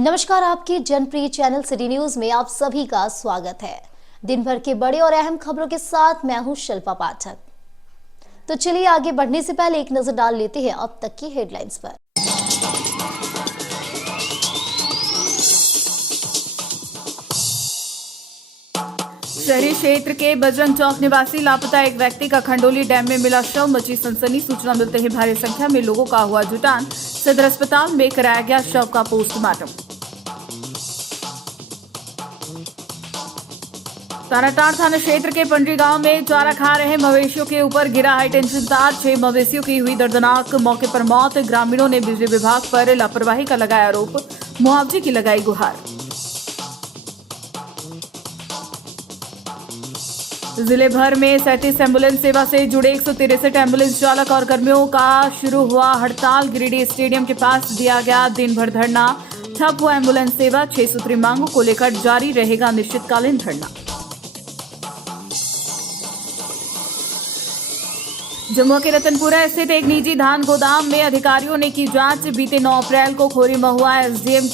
नमस्कार, आपके जनप्रिय channel city news में आप सभी का स्वागत है। दिन भर के बड़े और अहम खबरों के साथ मैं हूं शिल्पा पाठक। तो चलिए आगे बढ़ने से पहले एक नजर डाल लेते हैं अब तक की हेडलाइंस पर। शहरी क्षेत्र के बजरंग चौक निवासी लापता एक व्यक्ति का खंडोली डैम में मिला शव, मची सनसनी। सूचना मिलते ही भारी संख्या में लोगों का हुआ जुटान। सदर अस्पताल में कराया गया शव का पोस्टमार्टम। ताराटाड़ थाना क्षेत्र के पंडरी गांव में चारा खा रहे मवेशियों के ऊपर गिरा हाई टेंशन तार। 6 मवेशियों की हुई दर्दनाक मौके पर मौत। ग्रामीणों ने बिजली विभाग पर लापरवाही का लगाया आरोप, मुआवजे की लगाई गुहार। जिले भर में 37 एम्बुलेंस सेवा से जुड़े 163 एम्बुलेंस चालक और कर्मियों का शुरू हुआ हड़ताल। गिरिडीह स्टेडियम के पास दिया गया दिन भर धरना। ठप हुआ एम्बुलेंस सेवा। 6 सूत्री मांगों को लेकर जारी रहेगा अनिश्चितकालीन धरना। जम्मू के रतनपुरा स्थित एक निजी धान गोदाम में अधिकारियों ने की जांच। बीते 9 अप्रैल को खोरी महुआ एसडीएम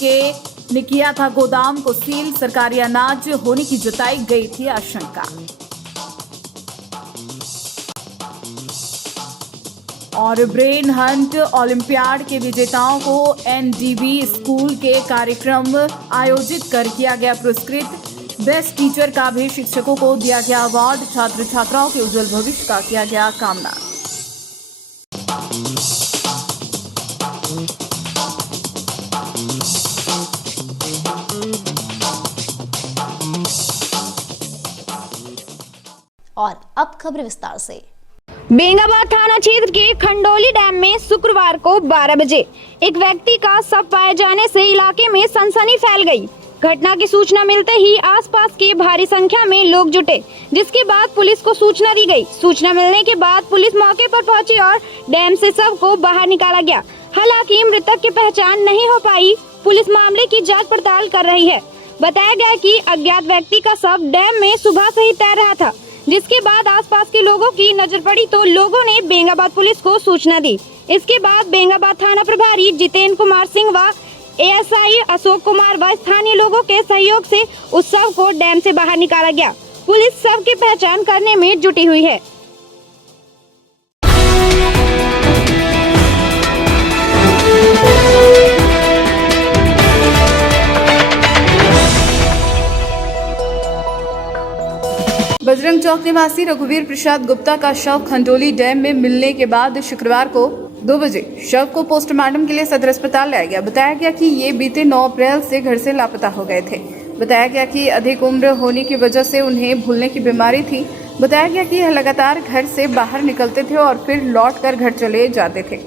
ने किया था गोदाम को सील। सरकारी अनाज होने की जताई गई थी आशंका। और ब्रेन हंट ओलंपियाड के विजेताओं को एनडीबी स्कूल के कार्यक्रम आयोजित कर किया गया पुरस्कृत। बेस्ट टीचर का भी शिक्षकों को दिया गया अवार्ड। छात्र छात्राओं के उज्जवल भविष्य का किया गया कामना। और अब खबर विस्तार से। बेंगाबाद थाना क्षेत्र के खंडोली डैम में शुक्रवार को 12 बजे एक व्यक्ति का शव पाए जाने से इलाके में सनसनी फैल गई। घटना की सूचना मिलते ही आसपास के भारी संख्या में लोग जुटे, जिसके बाद पुलिस को सूचना दी गई। सूचना मिलने के बाद पुलिस मौके पर पहुंची और डैम से शव को बाहर निकाला गया। हालांकि मृतक की पहचान नहीं हो पाई। पुलिस मामले की जांच पड़ताल कर रही है। बताया गया कि अज्ञात व्यक्ति का शव डैम में सुबह से ही तैर रहा था, जिसके बाद आसपास के लोगों की नजर पड़ी तो लोगों ने बेंगाबाद पुलिस को सूचना दी। इसके बाद बेंगाबाद थाना प्रभारी जितेंद्र कुमार सिंह व एएसआई अशोक कुमार व स्थानीय लोगों के सहयोग से उस शव को डैम से बाहर निकाला गया। पुलिस शव की पहचान करने में जुटी हुई है। बजरंग चौक निवासी रघुवीर प्रसाद गुप्ता का शव खंडोली डैम में मिलने के बाद शुक्रवार को 2 बजे शव को पोस्टमार्टम के लिए सदर अस्पताल लाया गया। बताया गया कि ये बीते 9 अप्रैल से घर से लापता हो गए थे। बताया गया कि अधिक उम्र होने की वजह से उन्हें भूलने की बीमारी थी। बताया गया कि यह लगातार घर से बाहर निकलते थे और फिर लौट कर घर चले जाते थे,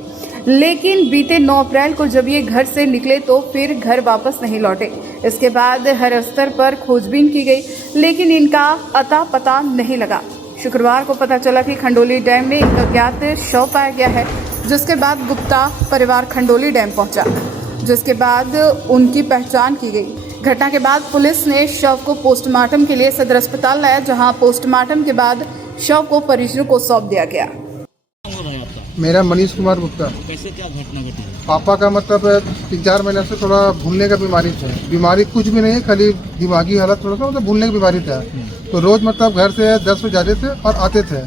लेकिन बीते 9 अप्रैल को जब ये घर से निकले तो फिर घर वापस नहीं लौटे। इसके बाद हर स्तर पर खोजबीन की गई, लेकिन इनका अता पता नहीं लगा। शुक्रवार को पता चला कि खंडोली डैम में एक अज्ञात शव पाया गया है, जिसके बाद गुप्ता परिवार खंडोली डैम पहुंचा, जिसके बाद उनकी पहचान की गई। घटना के बाद पुलिस ने शव को पोस्टमार्टम के लिए सदर अस्पताल लाया, जहां पोस्टमार्टम के बाद शव को परिजनों को सौंप दिया गया। मेरा मनीष कुमार गुप्ता। कैसे क्या घटना घटी? पापा का मतलब 3-4 महीने से थोड़ा भूलने का बीमारी था। बीमारी कुछ भी नहीं है, खाली दिमागी हालत थोड़ा सा मतलब भूलने की बीमारी था। तो रोज मतलब घर से 10 बजे जाते थे और आते थे।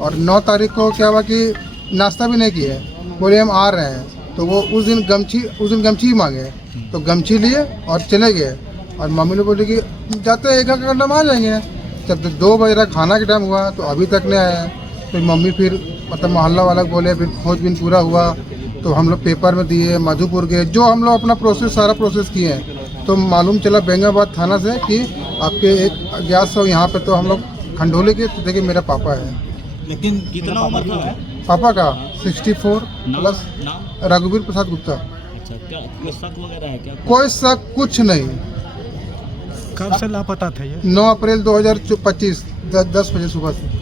और 9 तारीख को क्या हुआ कि नाश्ता भी नहीं किया, बोले हम आ रहे हैं। तो वो उस दिन गमछी मांगे, तो गमछी लिए और चले गए। और मम्मी ने बोली कि जाते हैं 1 घंटा में आ जाएंगे। जब 2 बजे खाना के टाइम हुआ तो अभी तक नहीं आया। फिर मम्मी फिर मतलब मोहल्ला वाला बोले, फिर खोजबीन पूरा हुआ तो हम लोग पेपर में दिए, मधुपुर गए, जो हम लोग अपना सारा प्रोसेस किए हैं। तो मालूम चला बेंगाबाद थाना से कि आपके एक अज्ञात शव यहाँ पे। तो हम लोग खंडोली के, तो देखिए मेरा पापा है। लेकिन कितना उम्र का है पापा का? 64 प्लस। नाम? रघुवीर प्रसाद गुप्ता। अच्छा, क्या कोई शक वगैरह है क्या? कोई शक कुछ नहीं। कब से लापता था ये? 9 अप्रैल 2025 10 बजे सुबह से।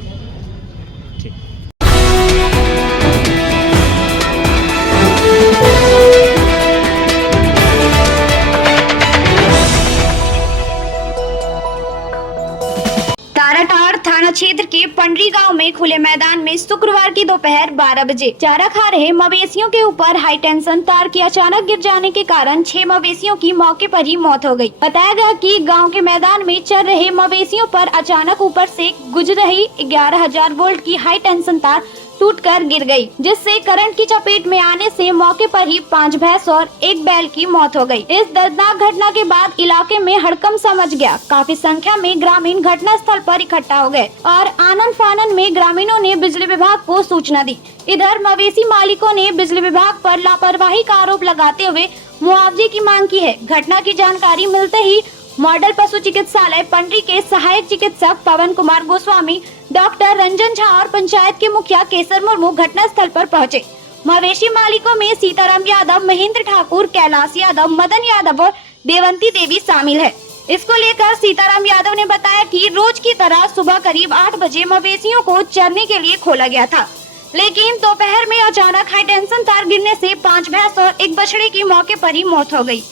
ताराटाड़ थाना थाना क्षेत्र के पंडरी गांव में खुले मैदान में शुक्रवार की दोपहर 12 बजे चारा खा रहे मवेशियों के ऊपर हाई टेंशन तार के अचानक गिर जाने के कारण 6 मवेशियों की मौके पर ही मौत हो गई। बताया गया कि गांव के मैदान में चल रहे मवेशियों पर अचानक ऊपर से गुजर रही 11,000 वोल्ट की हाई टेंशन तार टूटकर गिर गई, जिससे करंट की चपेट में आने से मौके पर ही 5 भैंस और 1 बैल की मौत हो गई। इस दर्दनाक घटना के बाद इलाके में हड़कंप मच गया। काफी संख्या में ग्रामीण घटना स्थल पर इकट्ठा हो गए और आनन फानन में ग्रामीणों ने बिजली विभाग को सूचना दी। इधर मवेशी मालिकों ने बिजली विभाग पर लापरवाही का आरोप लगाते हुए मुआवजे की मांग की है। घटना की जानकारी मिलते ही मॉडल पशु चिकित्सालय पंडरी के सहायक चिकित्सक पवन कुमार गोस्वामी, डॉक्टर रंजन झा और पंचायत के मुखिया केसर मुर्मू घटना स्थल पर पहुंचे। मवेशी मालिकों में सीताराम यादव, महेंद्र ठाकुर, कैलाश यादव, मदन यादव और देवंती देवी शामिल है। इसको लेकर सीताराम यादव ने बताया कि रोज की तरह सुबह करीब 8 बजे मवेशियों को चरने के लिए खोला गया था, लेकिन दोपहर में अचानक हाई टेंशन तार गिरने से 5 भैंस और 1 बछड़े की मौके पर ही मौत हो गई।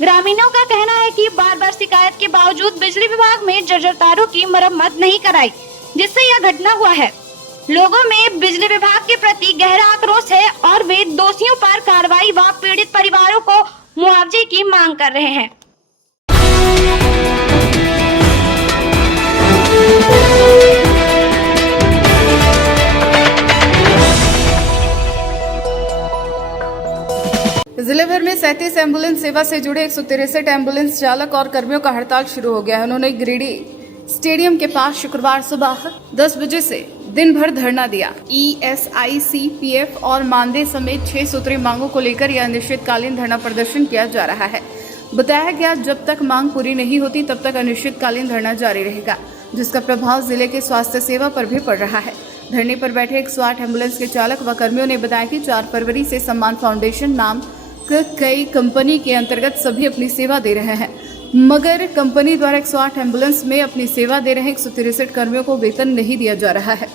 ग्रामीणों का कहना है कि बार-बार शिकायत के बावजूद बिजली विभाग में जर्जर तारों की मरम्मत नहीं कराई, जिससे यह घटना हुआ है। लोगों में बिजली विभाग के प्रति गहरा आक्रोश है और वे दोषियों पर कार्रवाई व पीड़ित परिवारों को मुआवजे की मांग कर रहे हैं। जिले भर में 37 एम्बुलेंस सेवा से जुड़े 163 एम्बुलेंस चालक और कर्मियों का हड़ताल शुरू हो गया है। उन्होंने गिरिडीह स्टेडियम के पास शुक्रवार सुबह 10 बजे से दिन भर धरना दिया। ESIC, PF और मानदेय समेत 6 सूत्रीय मांगों को लेकर यह अनिश्चितकालीन धरना प्रदर्शन किया जा रहा है। बताया गया जब तक मांग पूरी नहीं होती तब तक अनिश्चितकालीन धरना जारी रहेगा, जिसका प्रभाव जिले के स्वास्थ्य सेवा पर भी पड़ रहा है। धरने पर बैठे 108 एम्बुलेंस के चालक व कर्मियों ने बताया कि 4 फरवरी से सम्मान फाउंडेशन नाम कई कंपनी के अंतर्गत सभी अपनी सेवा दे रहे हैं, मगर कंपनी द्वारा 108 एम्बुलेंस में अपनी सेवा दे रहे 163 कर्मियों को वेतन नहीं दिया जा रहा है,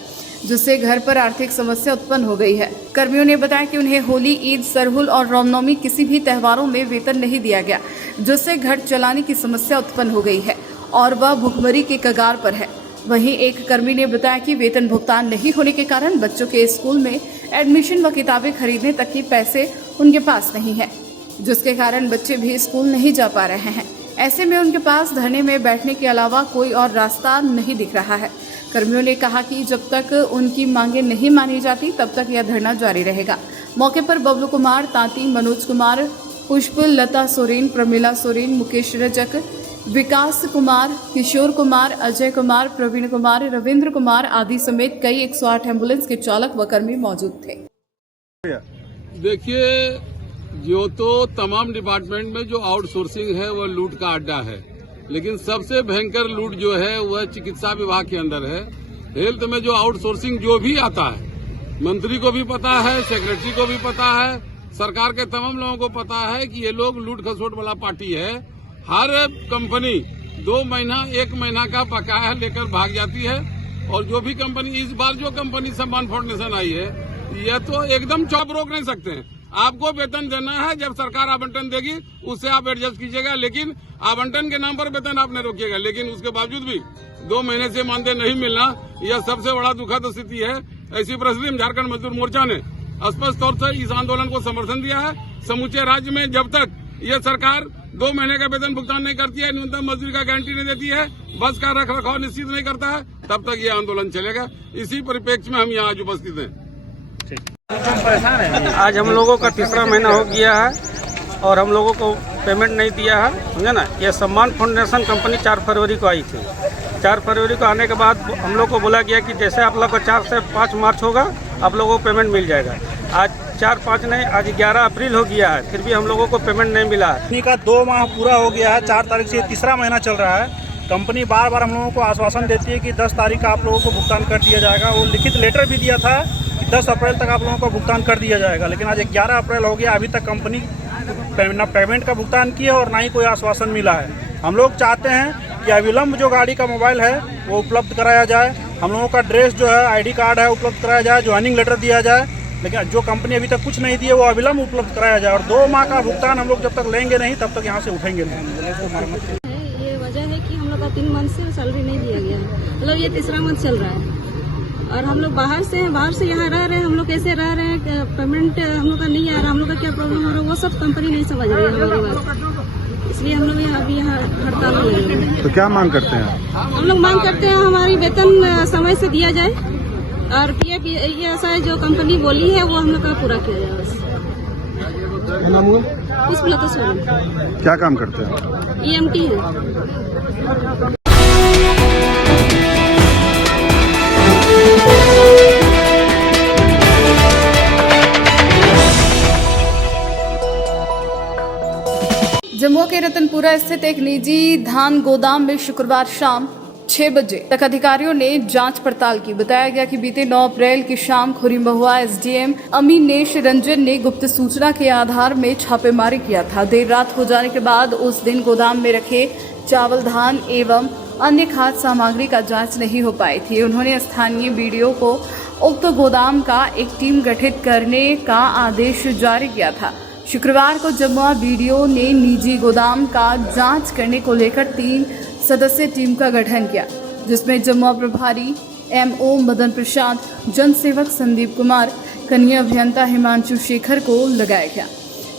जिससे घर पर आर्थिक समस्या उत्पन्न हो गई है। कर्मियों ने बताया कि उन्हें होली, ईद, सरहुल और रामनवमी किसी भी त्योहारों में वेतन नहीं दिया गया, जिससे घर चलाने की समस्या उत्पन्न हो गई है और वह भुखमरी के कगार पर है। वहीं एक कर्मी ने बताया कि वेतन भुगतान नहीं होने के कारण बच्चों के स्कूल में एडमिशन व किताबें खरीदने तक के पैसे उनके पास नहीं है, जिसके कारण बच्चे भी स्कूल नहीं जा पा रहे हैं। ऐसे में उनके पास धरने में बैठने के अलावा कोई और रास्ता नहीं दिख रहा है। कर्मियों ने कहा कि जब तक उनकी मांगें नहीं मानी जाती तब तक यह धरना जारी रहेगा। मौके पर बबलू कुमार, तांती, मनोज कुमार, पुष्प, लता सोरेन, प्रमिला सोरेन, मुकेश रजक, विकास कुमार, किशोर कुमार, अजय कुमार, प्रवीण कुमार, रविंद्र कुमार आदि समेत कई 108 एम्बुलेंस के चालक व कर्मी मौजूद थे। देखिए, जो तो तमाम डिपार्टमेंट में जो आउटसोर्सिंग है वह लूट का अड्डा है, लेकिन सबसे भयंकर लूट जो है वह चिकित्सा विभाग के अंदर है। हेल्थ में जो आउटसोर्सिंग जो भी आता है, मंत्री को भी पता है, सेक्रेटरी को भी पता है, सरकार के तमाम लोगों को पता है कि ये लोग लूट खसोट वाला पार्टी है। हर कंपनी 2 महीना 1 महीना का बकाया लेकर भाग जाती है, और जो भी कंपनी, इस बार जो कंपनी सम्मान फाउंडेशन आई है, यह तो एकदम चौप रोक नहीं सकते हैं। आपको वेतन देना है, जब सरकार आवंटन देगी उससे आप एडजस्ट कीजिएगा, लेकिन आवंटन के नाम पर वेतन आप नहीं रोकिएगा। लेकिन उसके बावजूद भी 2 महीने से मानदेय नहीं मिलना, यह सबसे बड़ा दुखद स्थिति है। ऐसी परिस्थिति में झारखंड मजदूर मोर्चा ने स्पष्ट तौर से इस आंदोलन को समर्थन दिया है। समूचे राज्य में जब तक यह सरकार 2 महीने का वेतन भुगतान नहीं करती है, न्यूनतम मजदूरी का गारंटी नहीं देती है, बस का रखरखाव निश्चित नहीं करता है, तब तक यह आंदोलन चलेगा। इसी परिप्रेक्ष्य में हम यहाँ आज उपस्थित हैं। आज हम लोगों का 3रा महीना हो गया है और हम लोगों को पेमेंट नहीं दिया है, समझे ना। ये सम्मान फाउंडेशन कंपनी 4 फरवरी को आई थी। 4 फरवरी को आने के बाद हम लोग को बोला गया कि जैसे आप लोग को 4 से 5 मार्च होगा आप लोगों को पेमेंट मिल जाएगा। आज 4-5 नहीं, आज 11 अप्रैल हो गया है, फिर भी हम लोगों को पेमेंट नहीं मिला है। कंपनी का 2 माह पूरा हो गया है, 4 तारीख से 3रा महीना चल रहा है। कंपनी बार बार हम लोगों को आश्वासन देती है कि 10 तारीख का आप लोगों को भुगतान कर दिया जाएगा। वो लिखित लेटर भी दिया था कि 10 अप्रैल तक आप लोगों को भुगतान कर दिया जाएगा, लेकिन आज 11 अप्रैल हो गया, अभी तक कंपनी ना पेमेंट का भुगतान की है और ना ही कोई आश्वासन मिला है। हम लोग चाहते हैं कि अविलंब जो गाड़ी का मोबाइल है वो उपलब्ध कराया जाए, हम लोगों का ड्रेस जो है, ID कार्ड है उपलब्ध कराया जाए, ज्वाइनिंग लेटर दिया जाए, लेकिन जो कंपनी अभी तक कुछ नहीं दी है वो अविलंब उपलब्ध कराया जाए। और 2 माह का भुगतान हम लोग जब तक लेंगे नहीं तब तक यहाँ से उठेंगे नहीं। ये वजह है कि हम लोग का 3 मंथ से सैलरी नहीं दिया गया है। मतलब ये तीसरा मंथ चल रहा है और हम लोग बाहर से यहाँ रह रहे हैं। हम लोग कैसे रह रहे हैं, पेमेंट हम लोग का नहीं आ रहा, हम लोग का क्या प्रॉब्लम हो रहा है वो सब कंपनी नहीं समझ रही है हमारी बात। इसलिए हम लोग यहाँ हड़ताल में लगे हैं। तो क्या मांग करते हैं? हम लोग मांग करते हैं हमारी वेतन समय से दिया जाए और PF जो कंपनी बोली है वो हम लोग का पूरा किया जाए बस। पुष्पलता सोरेन। क्या काम करते हैं? EMT है। जम्मू के रतनपुरा स्थित एक निजी धान गोदाम में शुक्रवार शाम 6 बजे तक अधिकारियों ने जांच पड़ताल की। बताया गया कि बीते 9 अप्रैल की शाम खुरी महुआ SDM अमीनेश रंजन ने गुप्त सूचना के आधार में छापेमारी किया था। देर रात हो जाने के बाद उस दिन गोदाम में रखे चावल, धान एवं अन्य खाद्य सामग्री का जांच नहीं हो पाई थी। उन्होंने स्थानीय BDO को उक्त गोदाम का एक टीम गठित करने का आदेश जारी किया था। शुक्रवार को जम्मू BDO ने निजी गोदाम का जांच करने को लेकर 3 सदस्यीय टीम का गठन किया, जिसमें जम्मू प्रभारी MO मदन प्रसाद, जनसेवक संदीप कुमार, कनीय अभियंता हिमांशु शेखर को लगाया गया।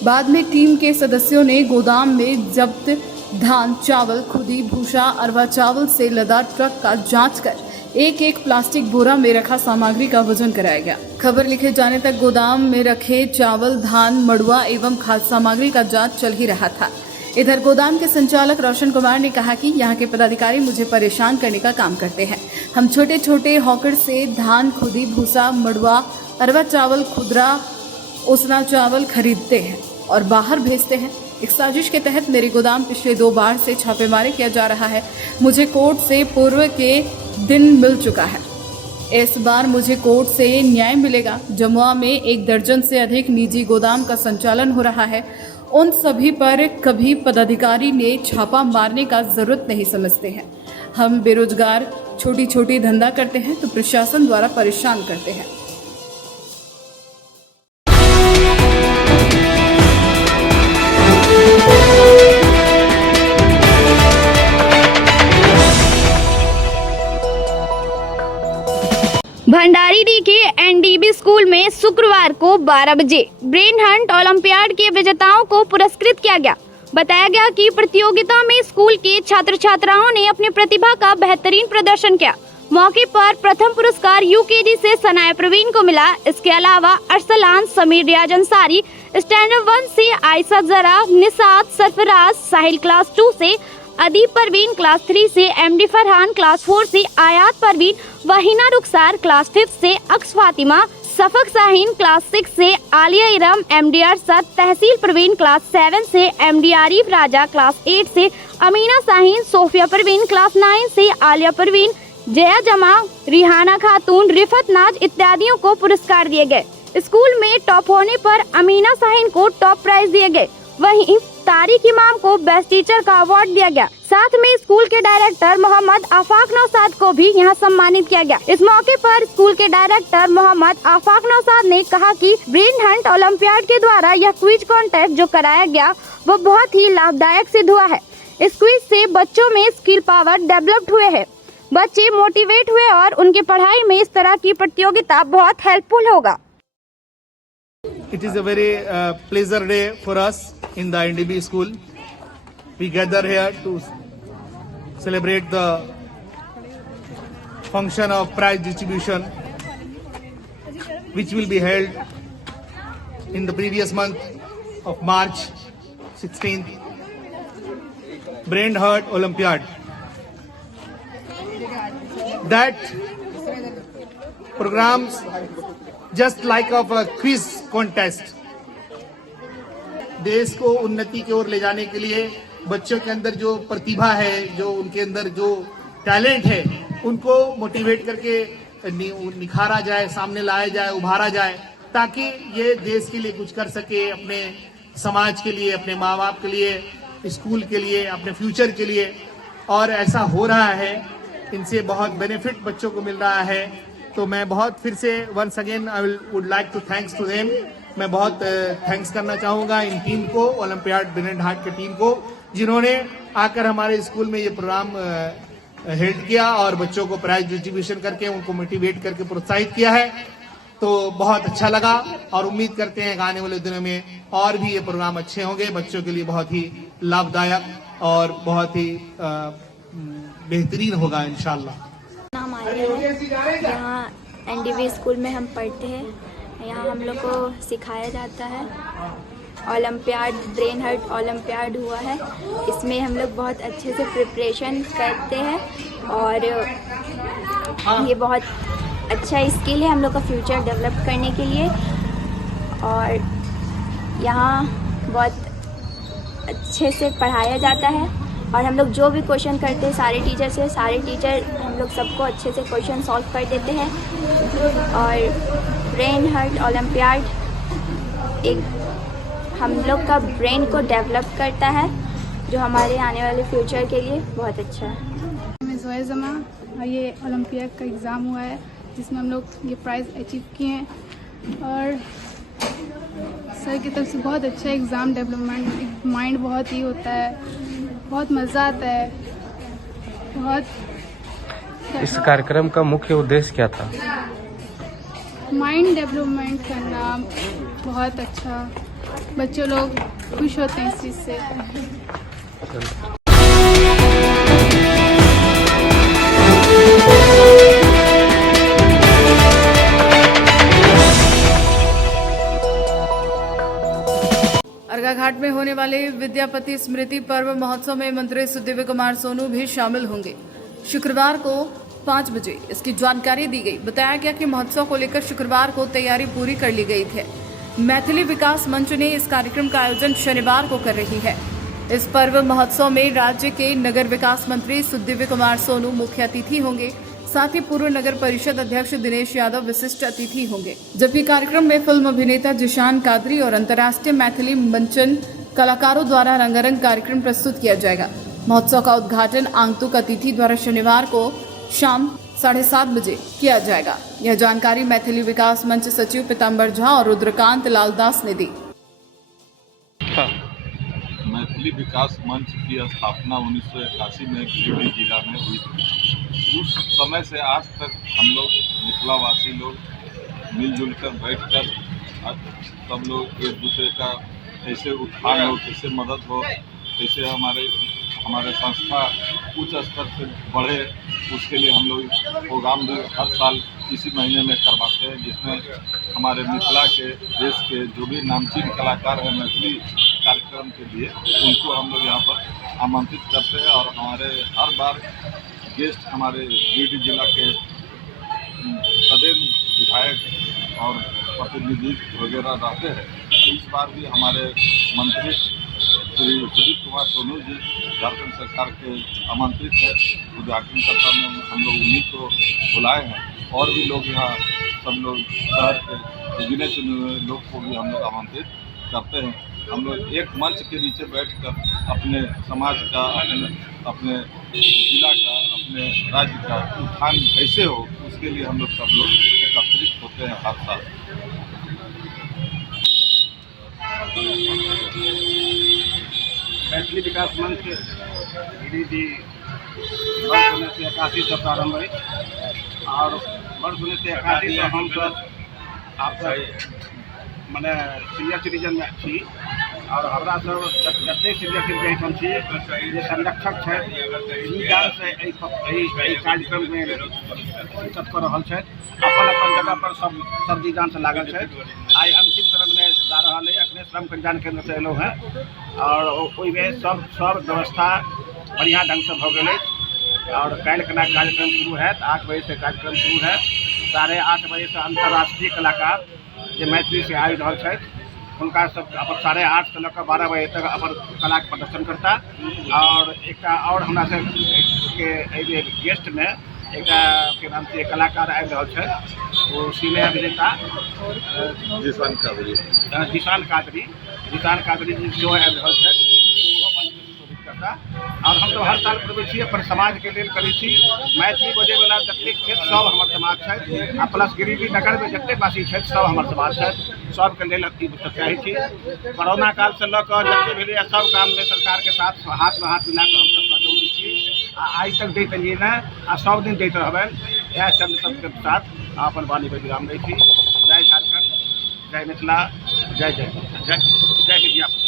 बाद में टीम के सदस्यों ने गोदाम में जब्त धान, चावल, खुदी, भूसा, अरवा चावल से लदा ट्रक का जांच कर एक प्लास्टिक बोरा में रखा सामग्री का वजन कराया गया। खबर लिखे जाने तक गोदाम में रखे चावल, धान, मड़ुआ एवं खाद्य सामग्री का जांच चल ही रहा था। इधर गोदाम के संचालक रोशन कुमार ने कहा कि यहाँ के पदाधिकारी मुझे परेशान करने का काम करते हैं। हम छोटे छोटे हॉकर से धान, खुदी, भूसा, मड़ुआ, अरवा चावल, खुदरा, उसना चावल खरीदते हैं और बाहर भेजते हैं। एक साजिश के तहत मेरे गोदाम पिछले 2 बार से छापेमारी किया जा रहा है। मुझे कोर्ट से पूर्व के दिन मिल चुका है। इस बार मुझे कोर्ट से न्याय मिलेगा। जमुआ में 1 दर्जन से अधिक निजी गोदाम का संचालन हो रहा है। उन सभी पर कभी पदाधिकारी ने छापा मारने का जरूरत नहीं समझते हैं। हम बेरोजगार छोटी छोटी धंधा करते हैं तो प्रशासन द्वारा परेशान करते हैं। भंडारीडीह के NDB स्कूल में शुक्रवार को 12 बजे ब्रेन हंट ओलंपियाड के विजेताओं को पुरस्कृत किया गया। बताया गया कि प्रतियोगिता में स्कूल के छात्र छात्राओं ने अपनी प्रतिभा का बेहतरीन प्रदर्शन किया। मौके पर प्रथम पुरस्कार UKG से सनाया प्रवीण को मिला। इसके अलावा अरसलान, समीर, रियाज अंसारी, स्टैंडर्ड 1 से आयशा जरा, निसात, सरफराज, साहिल क्लास 2 से, अदीब परवीन क्लास 3 से, MD फरहान क्लास 4 से, आयात परवीन, वहीना रुखसार क्लास 5 से, अक्स फातिमा, सफक शाहीन क्लास 6 से, आलिया इरम, MD अरसद, तहसील परवीन क्लास 7 से, MD आरिफ राजा क्लास 8 से, अमीना शाहीन, सोफिया परवीन क्लास 9 से, आलिया परवीन, जया जमा, रिहाना खातून, रिफत नाज इत्यादियों को पुरस्कार दिए गए। स्कूल में टॉप होने पर अमीना शाहीन को टॉप प्राइज दिए गए। वहीं तारिक इमाम को बेस्ट टीचर का अवार्ड दिया गया। साथ में स्कूल के डायरेक्टर मोहम्मद आफाक नौसाद को भी यहां सम्मानित किया गया। इस मौके पर स्कूल के डायरेक्टर मोहम्मद आफाक नौसाद ने कहा कि ब्रेन हंट ओलंपियाड के द्वारा यह क्विज कॉन्टेस्ट जो कराया गया वो बहुत ही लाभदायक सिद्ध हुआ है। इस क्विज से बच्चों में स्किल पावर डेवलप्ड हुए हैं, बच्चे मोटिवेट हुए और उनकी पढ़ाई में इस तरह की प्रतियोगिता बहुत हेल्पफुल होगा। It is a very pleasure day for us in the NDB school. We gather here to celebrate the function of prize distribution, which will be held in the previous month of March 16th, Brain Hurt Olympiad. That programs just like of a quiz contest. देश को उन्नति की ओर ले जाने के लिए बच्चों के अंदर जो प्रतिभा है, जो उनके अंदर जो टैलेंट है, उनको मोटिवेट करके निखारा जाए, सामने लाया जाए, उभारा जाए, ताकि ये देश के लिए कुछ कर सके, अपने समाज के लिए, अपने माँ बाप के लिए, स्कूल के लिए, अपने फ्यूचर के लिए। और ऐसा हो रहा है, इनसे बहुत बेनिफिट बच्चों को मिल रहा है। तो मैं बहुत फिर से once again I would like to thanks to them. मैं बहुत थैंक्स करना चाहूँगा इन टीम को, ओलंपियाड ब्रेन हंट की टीम को, जिन्होंने आकर हमारे स्कूल में ये प्रोग्राम हेल्ड किया और बच्चों को प्राइज डिस्ट्रीब्यूशन करके उनको मोटिवेट करके प्रोत्साहित किया है। तो बहुत अच्छा लगा और उम्मीद करते हैं आने वाले दिनों में और भी ये प्रोग्राम अच्छे होंगे, बच्चों के लिए बहुत ही लाभदायक और बहुत ही बेहतरीन होगा इंशाल्लाह। हमारे यहाँ एनडीवी स्कूल में हम पढ़ते हैं। यहाँ हम लोग को सिखाया जाता है। ओलंपियाड ब्रेन हर्ट ओलंपियाड हुआ है, इसमें हम लोग बहुत अच्छे से प्रिपरेशन करते हैं और ये बहुत अच्छा स्किल है हम लोग का फ्यूचर डेवलप करने के लिए। और यहाँ बहुत अच्छे से पढ़ाया जाता है और हम लोग जो भी क्वेश्चन करते हैं सारे टीचर हम लोग सबको अच्छे से क्वेश्चन सॉल्व कर देते हैं। और ब्रेन हर्ट ओलंपियाड एक हम लोग का ब्रेन को डेवलप करता है जो हमारे आने वाले फ्यूचर के लिए बहुत अच्छा है। मैं ज़ोया जमा और ये ओलंपियाड का एग्ज़ाम हुआ है जिसमें हम लोग ये प्राइज़ अचीव किए हैं और सर की तरफ से बहुत अच्छा एग्ज़ाम डेवलपमेंट माइंड बहुत ही होता है, बहुत मज़ा आता है। बहुत इस कार्यक्रम का मुख्य उद्देश्य क्या था? माइंड डेवलपमेंट करना, बहुत अच्छा, बच्चे लोग खुश होते हैं इस चीज़ से। अर्घाघाट में होने वाले विद्यापति स्मृति पर्व महोत्सव में मंत्री सुदिव्य कुमार सोनू भी शामिल होंगे। शुक्रवार को 5 बजे इसकी जानकारी दी गई। बताया गया कि महोत्सव को लेकर शुक्रवार को तैयारी पूरी कर ली गई थी। मैथिली विकास मंच ने इस कार्यक्रम का आयोजन शनिवार को कर रही है। इस पर्व महोत्सव में राज्य के नगर विकास मंत्री सुदिव्य कुमार सोनू मुख्य अतिथि होंगे। साथ ही पूर्व नगर परिषद अध्यक्ष दिनेश यादव विशिष्ट अतिथि होंगे। जबकि कार्यक्रम में फिल्म अभिनेता जिशान कादरी और अंतर्राष्ट्रीय मैथिली मंचन कलाकारों द्वारा रंगारंग कार्यक्रम प्रस्तुत किया जाएगा। महोत्सव का उद्घाटन आगंतुक अतिथि द्वारा शनिवार को शाम 7:30 बजे किया जाएगा। यह जानकारी मैथिली विकास मंच सचिव पीताम्बर झा और रुद्रकांत लालदास ने दी। मैथिली विकास मंच की स्थापना 1981 में गिरिडीह जिला में हुई थी। उस समय से आज तक हम लोग मिथिलावासी लोग मिलजुल कर बैठकर सब लोग एक दूसरे का कैसे उत्थान हो, कैसे मदद हो, कैसे हमारे संस्था उच्च स्तर से बढ़े, उसके लिए हम लोग प्रोग्राम भी हर साल इसी महीने में करवाते हैं, जिसमें हमारे मिथिला के देश के जो भी नामचीन कलाकार हैं मैथिली कार्यक्रम के लिए उनको हम लोग यहाँ पर आमंत्रित करते हैं। और हमारे हर बार गेस्ट हमारे गिरिडीह जिला के सदैव विधायक और प्रतिनिधि वगैरह रहते हैं। इस बार भी हमारे मंत्री श्री सुदीप कुमार सोनू जी झारखंड सरकार के आमंत्रित है। उद्घाटनकर्ता में हम लोग उन्हीं को बुलाए हैं और भी लोग यहाँ सब लोग शहर के गिने चुने हुए लोग को भी हम लोग आमंत्रित करते हैं। हम लोग एक मंच के नीचे बैठकर अपने समाज का, अपने जिला का, अपने राज्य का उत्थान कैसे हो उसके लिए हम लोग सब लोग एकत्रित होते हैं हर साल। मैथिली विकास मंच गिरिडीह वर्ष 1981 से प्रारंभ है और वर्ष 1981 से हम सब आप मैंने सीनियर सिटीजन में छी और हमारा सब जतेक सीनियर सिटीजन हम छी जे संरक्षक है जान से कार्यक्रम में शिरकत कर रहा है। अपन अपन जगह पर सब जी जान से लागल है। आई अंतिम चरण में जा रहा है। अखने श्रम कल्याण केंद्र से एलो हैं और ओहिमे सब व्यवस्था बढ़िया ढंग से भ गए और कल केना कार्यक्रम शुरू है। 8 बजे से कार्यक्रम शुरू है। 8:30 बजे से अंतर्राष्ट्रीय कलाकार जो मैथिली से आबि रहल छथि हुनका सब अपन 8:30 से लेकर 12 बजे तक अपन कला के प्रदर्शन करता। और एक और हमरा से के गेस्ट में एक के नाम से कलाकार आबि रहल छथि वो सिने अभिनेता जिशान कादरी जी जो आबि रहल छथि ओहो मंच में शोभित करता। था और हम तो हर साल करबै छी अपन समाज के लेल करै छी। मैथिली बजै वाला जतेक छथि सब हमर समाज छथि आ प्लस गिरिडीह नगर में जतेक वासी छथि सब हमर समाज छथि, सबके लेल अथी चाहै छी। कोरोना काल से लऽ कऽ जतेक भेलैए सब काम में सरकार के साथ हाथ में हाथ मिला कऽ हमसब सहयोगी छी आ आइ तक दैत एलियै ने आ सब दिन दैत रहबनि। इएह चंद सबके साथ अपन वाणी पर विराम दै छी। जय झारखंड, जय मिथिला, जय जय जय जय विद्यापति।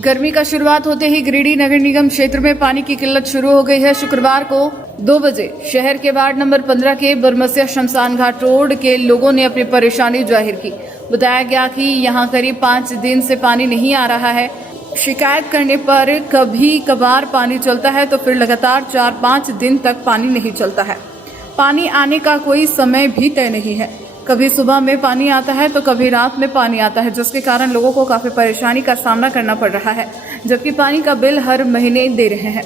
गर्मी का शुरुआत होते ही गिरिडीह नगर निगम क्षेत्र में पानी की किल्लत शुरू हो गई है। शुक्रवार को 2 बजे शहर के वार्ड नंबर 15 के बरमसिया शमशान घाट रोड के लोगों ने अपनी परेशानी जाहिर की। बताया गया कि यहां करीब 5 दिन से पानी नहीं आ रहा है। शिकायत करने पर कभी कभार पानी चलता है तो फिर लगातार 4-5 दिन तक पानी नहीं चलता है। पानी आने का कोई समय भी तय नहीं है। कभी सुबह में पानी आता है तो कभी रात में पानी आता है, जिसके कारण लोगों को काफी परेशानी का सामना करना पड़ रहा है, जबकि पानी का बिल हर महीने दे रहे हैं।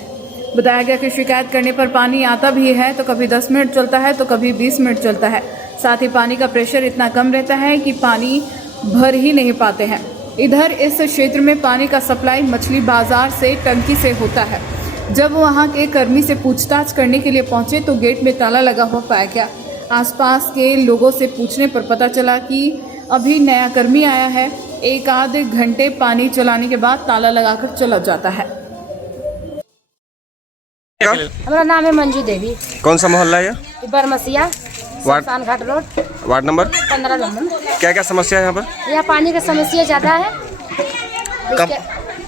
बताया गया कि शिकायत करने पर पानी आता भी है तो कभी 10 मिनट चलता है तो कभी 20 मिनट चलता है। साथ ही पानी का प्रेशर इतना कम रहता है कि पानी भर ही नहीं पाते हैं। इधर इस क्षेत्र में पानी का सप्लाई मछली बाजार से टंकी से होता है। जब वहां के कर्मी से पूछताछ करने के लिए पहुंचे तो गेट में ताला लगा हुआ पाया गया। आसपास के लोगों से पूछने पर पता चला कि अभी नया कर्मी आया है, 1 आध घंटे पानी चलाने के बाद ताला लगाकर चला जाता है। हमारा नाम है मंजू देवी। कौन सा मोहल्ला है ये? बरमसिया शमशान घाट रोड, वार्ड नंबर 15 नंबर। क्या क्या समस्या है यहाँ पर? यहाँ पानी की समस्या ज़्यादा है।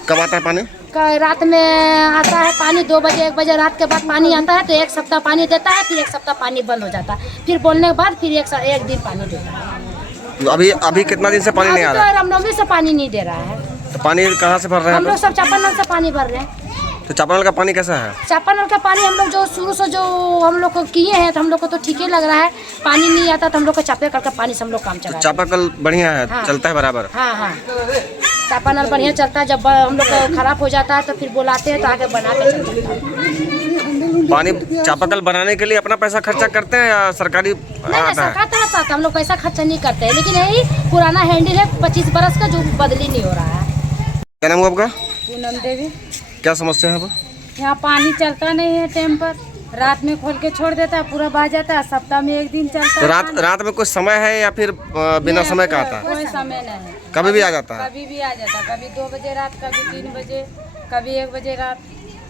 कब आता है पानी? रात में आता है पानी 2 बजे 1 बजे रात के बाद पानी आता है तो 1 सप्ताह पानी देता है, फिर 1 सप्ताह पानी बंद हो जाता है, फिर बोलने के बाद फिर 1 दिन पानी देता है। अभी कितना दिन से पानी नहीं आ रहा है? रामनवमी से पानी नहीं दे रहा है। तो पानी कहाँ से भर रहे हैं? हम लोग सब चापानल से पानी भर रहे हैं। तो चापानल का पानी कैसा है? चापानल का पानी हम लोग जो शुरू से जो हम लोग को किए हैं तो हम लोग को तो ठीक ही लग रहा है। पानी नहीं आता तो हम लोग को चापे करके पानी से हम लोग काम चला। चापाकल बढ़िया है? हाँ। चलता है बराबर? हाँ हाँ, चापानल बढ़िया चलता है। जब हम लोग को खराब हो जाता है तो फिर बुलाते हैं तो आके बना के चलते हैं। पानी चापाकल बनाने के लिए अपना पैसा खर्चा करते हैं या सरकारी नहीं, सरकार तरफ से हम लोग पैसा खर्चा नहीं करते हैं, लेकिन यही पुराना हैंडल है 25 बरस का जो बदली नहीं हो रहा है। क्या नाम है आपका? पूनम देवी। क्या समस्या है यहाँ पानी चलता नहीं है टाइम पर, रात में खोल के छोड़ देता है, पूरा बह जाता है, सप्ताह में 1 दिन चलता है। तो रात में कुछ समय है या फिर बिना समय का आता है? कोई समय नहीं है, कभी भी आ जाता है? कभी भी आ जाता है, कभी 2 बजे रात, कभी 3 बजे, कभी 1 बजे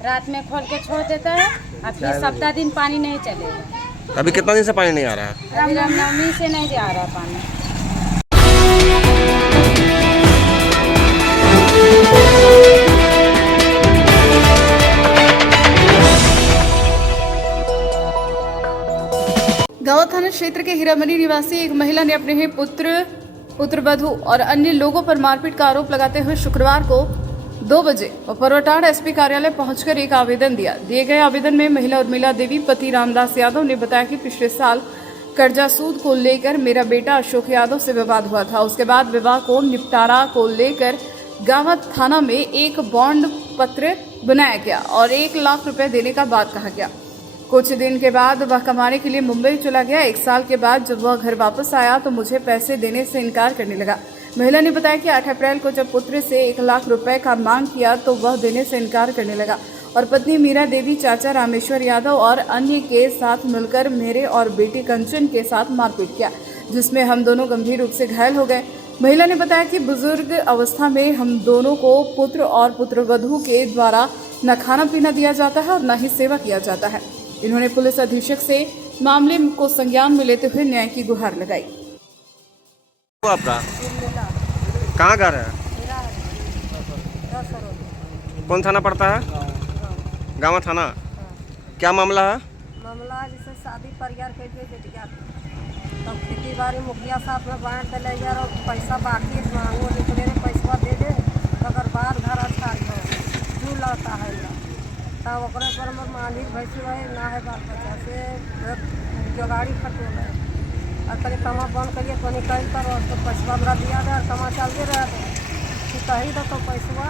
रात में खोल के छोड़ देता है और फिर सप्ताह दिन पानी नहीं चलेगा। अभी कितना दिन से पानी नहीं आ रहा है? अभी रामनवमी से नहीं आ रहा पानी। गांव थाना क्षेत्र के हीरामनी निवासी एक महिला ने अपने ही पुत्रवधू और अन्य लोगों पर मारपीट का आरोप लगाते हुए शुक्रवार को 2 बजे परवटाड़ एसपी कार्यालय पहुंचकर एक आवेदन दिया। दिए गए आवेदन में महिला उर्मिला देवी पति रामदास यादव ने बताया कि पिछले साल कर्जा सूद को लेकर मेरा बेटा अशोक यादव से विवाद हुआ था। उसके बाद विवाह को निपटारा को लेकर गांव थाना में एक बॉन्ड पत्र बनाया गया और 1 लाख रुपए देने का बात कहा गया। कुछ दिन के बाद वह कमाने के लिए मुंबई चला गया। 1 साल के बाद जब वह घर वापस आया तो मुझे पैसे देने से इनकार करने लगा। महिला ने बताया कि 8 अप्रैल को जब पुत्र से 1 लाख रुपए का मांग किया तो वह देने से इनकार करने लगा और पत्नी मीरा देवी, चाचा रामेश्वर यादव और अन्य के साथ मिलकर मेरे और बेटी कंचन के साथ मारपीट किया, जिसमें हम दोनों गंभीर रूप से घायल हो गए। महिला ने बताया कि बुजुर्ग अवस्था में हम दोनों को पुत्र और पुत्रवधू के द्वारा न खाना पीना दिया जाता है और न ही सेवा किया जाता है। इन्होंने पुलिस अधीक्षक से मामले को संज्ञान में लेते हुए न्याय की गुहार लगाई। आपका कहाँ घर है? कौन थाना पड़ता है? गाँव थाना। क्या मामला है? मामला जैसे शादी परिवार कर दिए बेटिया, तब खेती बाड़ी मुखिया साथ में बांट दिले यार और पैसा बाकी मांगो निकले पैसा दे दे, अगर बाद घर अच्छा जू लौटा है तब ओकरे पर हमर मालिक भैंस रहे ना है बाल बच्चा से जोगाड़ी खटो रहे और कहीं कमा बंद करिए तो निकल कर और तो पैसा हमरा दिया दे और कमा चलते रहे तो कही दो तो पैसा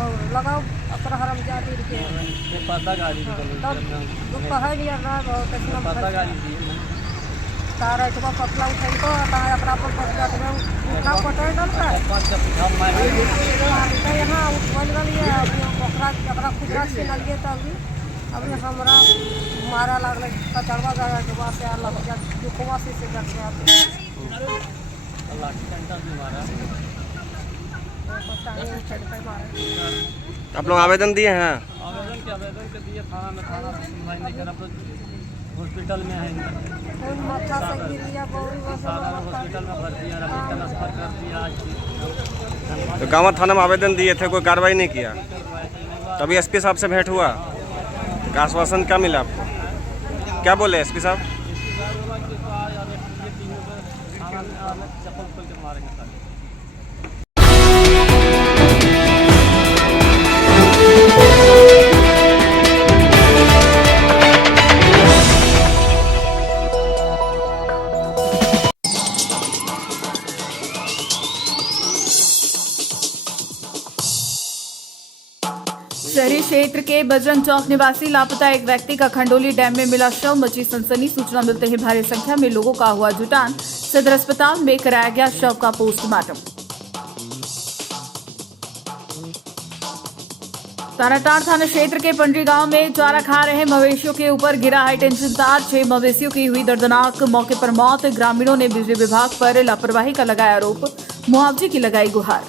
और लगाओ अपना हरमजादी के तब दोपहर लिया ना बहुत तारा इतना पतला उठाई तो अपना पर पतला उठा पटल डलता है यहाँ उठल गलिए अपना खुदरा छीनल गए तब अभी हमारा मारा लगल कचड़वा गया के वहाँ से अलग दुखवा से जट गया आप लोग आवेदन दिए हैं? आवेदन के दिए थाना में, थाना सुनवाई नहीं कर, हॉस्पिटल में है, हॉस्पिटल में भर्ती है, ट्रांसफर कर दिया। तो गाँव थाना में आवेदन दिए थे, कोई कार्रवाई नहीं किया? तभी एसपी साहब से भेंट हुआ, आश्वासन क्या मिला आपको? क्या बोले एसपी साहब? शहरी क्षेत्र के बजरंग चौक निवासी लापता एक व्यक्ति का खंडोली डैम में मिला शव, मची सनसनी। सूचना मिलते ही भारी संख्या में लोगों का हुआ जुटान। सदर अस्पताल में कराया गया शव का पोस्टमार्टम। ताराटांड़ थाना क्षेत्र के पंडरी गांव में चारा खा रहे मवेशियों के ऊपर गिरा हाई टेंशन तार, 6 मवेशियों की हुई दर्दनाक मौके पर मौत। ग्रामीणों ने बिजली विभाग पर लापरवाही का लगाया आरोप, मुआवजे की लगाई गुहार।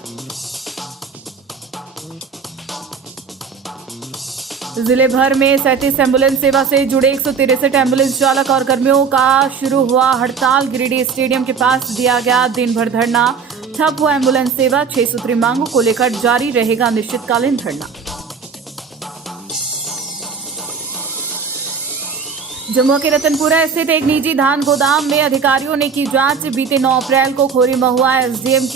जिले भर में 37 एम्बुलेंस सेवा से जुड़े 163 एम्बुलेंस चालक और कर्मियों का शुरू हुआ हड़ताल। गिरिडीह स्टेडियम के पास दिया गया दिन भर धरना, ठप हुआ एम्बुलेंस सेवा। 6 सूत्री मांगों को लेकर जारी रहेगा अनिश्चितकालीन धरना। जम्मू के रतनपुरा स्थित एक निजी धान गोदाम में अधिकारियों ने की जांच। बीते 9 अप्रैल को खोरी महुआ एसडीएम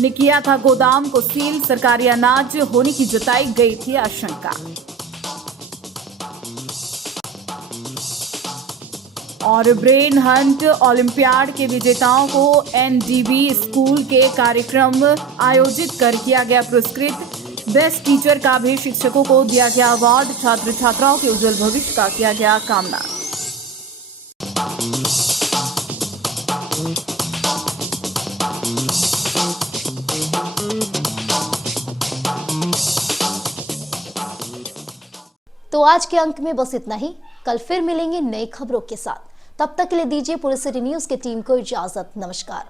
ने किया था गोदाम को सील। सरकारी अनाज होने की जताई गई थी आशंका। और ब्रेन हंट ओलंपियाड के विजेताओं को एनडीबी स्कूल के कार्यक्रम आयोजित कर किया गया पुरस्कृत। बेस्ट टीचर का भी शिक्षकों को दिया गया अवार्ड। छात्र छात्राओं के उज्जवल भविष्य का किया गया कामना। तो आज के अंक में बस इतना ही। कल फिर मिलेंगे नई खबरों के साथ। तब तक के लिए दीजिए पूरे सिटी न्यूज की टीम को इजाजत। नमस्कार।